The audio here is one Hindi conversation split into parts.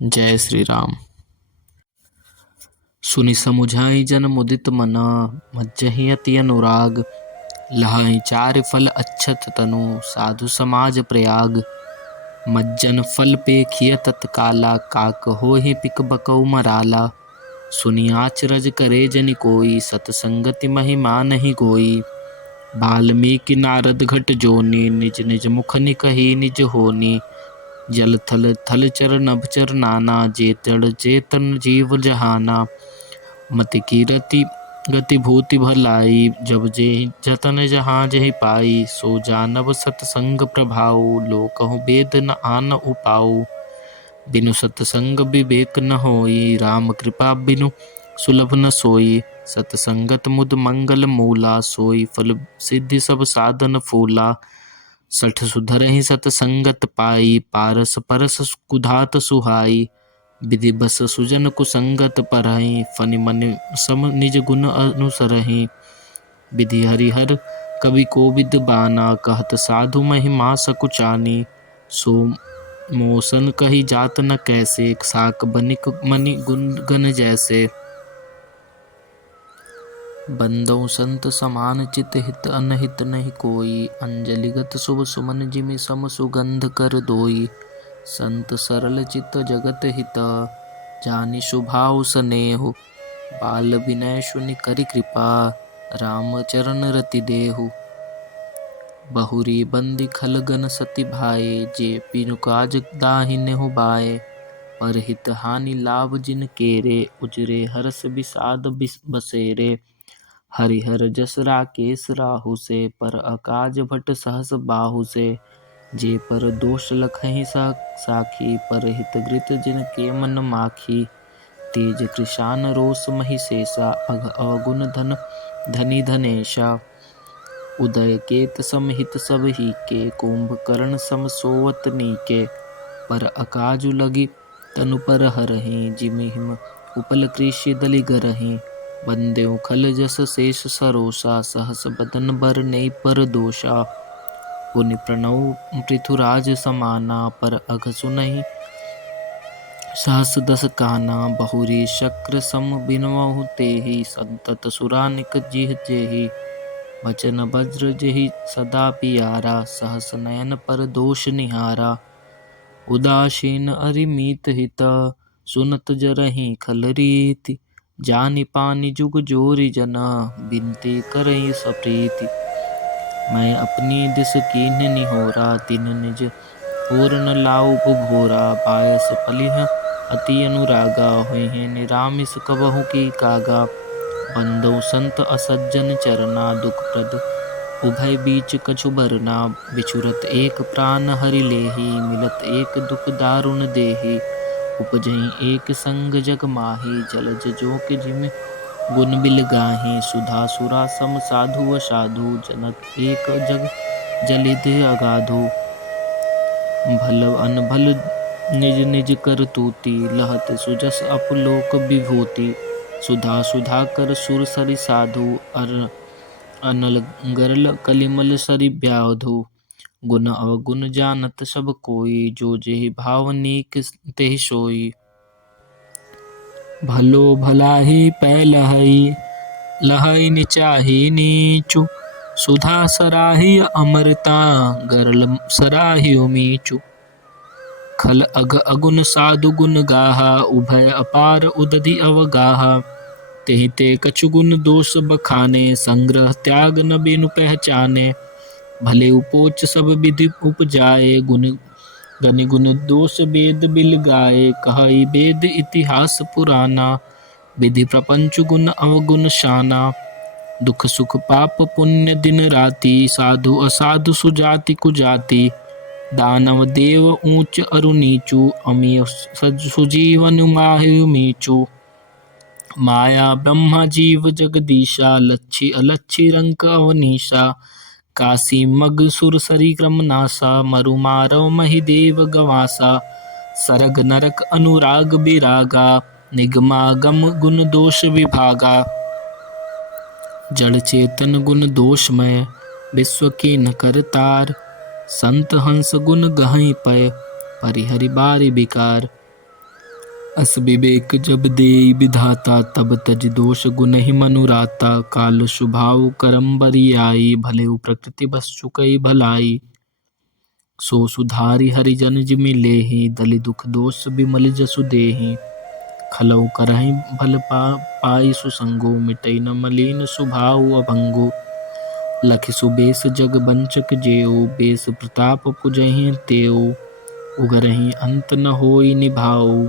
जय श्री राम। सुनि समुझाई जन मुदित मना, मज्जहि अति अनुराग। लहाई चार फल अच्छत तनु, साधु समाज प्रयाग। मज्जन फल पेखिय तत्काला, काक होहि पिक बकौ मराला। सुनि आचरज करे जनि कोई, सतसंगति महिमा नहीं गोई। वाल्मीकि नारद घट जोनी, निज निज मुख निकहि निज होनी। जल थल थल चर नभ चर नाना, जेतड़ चेतन जीव जहाना। मति कीरति गति भूति भलाई, जब जे जतन जहाँ जहि पाई। सो जानब सतसंग प्रभाऊ, लोकहु वेद न आन उपाऊ। बिनु सतसंग विवेक न होई, राम कृपा बिनु सुलभ न सोई। सतसंगत मुद मंगल मूला, सोई फल सिद्धि सब साधन फूला। सठ सुधरहि सतसंगत पाई, पारस परस कुधात सुहाई। विधि बस सुजन कुसंगत परहि, फनि मनि सम निज गुण अनुसरहि। विधि हरिहर कवि कोविद बाना, कहत साधु महिमा सकुचानी। सो मोसन कही जात न कैसे, साक बनिक मनि गुण गन जैसे। बंदौ संत समान चित हित अनहित नहीं कोई, अंजलिगत शुभ सुमन जिमि सम सुगंध कर दोई। संत सरल चित जगत हित, जानि स्वभाव स्नेहु। बाल विनय सुनि करि कृपा, राम चरण रति देहु। बहुरी बंदी खलगन सति भाए, जे पिनु काज दाहिनेहु बाए। पर हित हानि लाभ जिन केरे, उजरे हरस विषाद बसेरे। हरिहर जस राकेश राहु से, पर अकाज भट सहस बाहु से। जे पर दोष लखहि साखी, पर हित गृत जिन के मन माखी। तेज कृशान रोष महिषेषा, अघ अवगुण धन धनी धनेशा। उदय केत समहित सब ही के, कुंभकर्ण सम सोवत नीके। पर अकाजु लगी तनु पर हरहि, जिमि हिम उपल कृषि दलि गरहि। बंदेउ खल जस शेष सरोसा, सहस बदन बर नेइ पर दोषा। पुनि प्रणव पृथुराज समाना, पर अघ सुनहि सहस दस काना। बहुरी शक्र सम बिनवहु तेहि, संतत सुरानिक जिह जेहि। वचन वज्र जेहि सदा पियारा, सहस नयन पर दोष निहारा। उदासीन अरिमीत हित, सुनत जरहि खल रीति। जानि पानि जुग जोरी जना, बिनती करहि सप्रीति। मैं अपनी दिस कीन्ह निहोरा, तिन निज ओर न लाऊ घोरा। बायस फलिह अति अनुरागा, होइहि निरामिस कबहु की कागा। बंदौ संत असज्जन चरना, दुख प्रद उभय बीच कछु बरना। बिछुरत एक प्राण हरि लेहि, मिलत एक दुख दारुण देहि। उपजहि एक संग जग माहि, जलज जोक जिमि गुण बिल गाहि। सुधा सुरा सम साधु असाधु, जनक एक जग जलिध अगाधु। भल अनभल निज निज कर तूति, लहत सुजस अपलोक विभूति। सुधा सुधा कर सुर सरि साधु, अनल गरल कलिमल सरि ब्याधु। गुण अवगुण जानत सब कोई, जो जेहि भाव नीक तेहि सोई। भलो भलाहि पै लहई, लहई निचाहि नीचु। सुधा सराहि अमरता, गरल सराहि मीचु। खल अघ अगुन साधु गुण गाहा, उभय अपार उदधि अवगाहा। तेहि ते कछु गुण दोष बखाने, संग्रह त्याग न बिनु पहचाने। भले उपोच सब विधि उपजाए, गुण गनि गुण दोष वेद बिल गाए। कहई वेद इतिहास पुराना, विधि प्रपंच गुण अवगुण शाना। दुख सुख पाप पुण्य दिन राति, साधु असाधु सुजाति कुजाति। दानव देव ऊंच अरु नीचु, अमिय सुजीवन माहि मीचु। माया ब्रह्मा जीव जगदीशा, लच्छी अलच्छी रंक अवनीशा। काशी मग सुर सरी क्रम नासा, मरु मारव मही देव गवासा। सरग नरक अनुराग बिरागा, निगमागम गुण दोष विभागा। जड़ चेतन गुण दोषमय, विश्व कीन्ह कर तार। संत हंस गुण गहई पय, परिहरि बारी बिकार। अस विवेक जब देई विधाता, तब तज दोष गुनहि मनुराता। काल स्वभाव करम बरियाई, भले प्रकृति बस चुकई भलाई। सो सुधारी हरिजन जिमि लेहि, दलि दुख दोष बिमल जसु देहि। खलउ करहि भल पाई सुसंगो, मिटई न मलिन स्वभाव अभंगो। लखि सुबेश जग बंचक जेऊ, बेश प्रताप पुजहि तेऊ। उगरहि अंत न होई निभाऊ,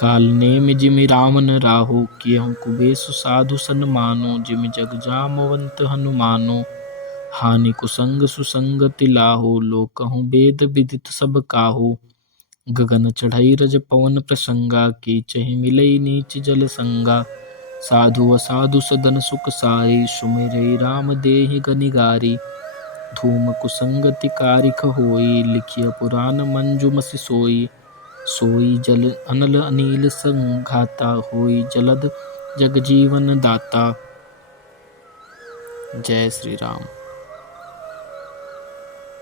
काल नेमि जिमि राम न राहो। कियहु कुबेशु साधु सन्मानो, जिमि जग जामवंत हनुमानो। हानि कुसंग सुसंगति लाहो, लोकहु वेद विदित सब काहू। गगन चढ़ई रज पवन प्रसंगा, कीचहि मिलई नीच जल संगा। साधु असाधु सदन सुख साई, सुमिरई राम देहि गनिगारी। धूम कुसंगति कारिख होई, लिखिय पुराण मंजुमसि सोई। सोई जल अनल अनील संघाता, होई जलद जग जीवन दाता। जय श्री राम।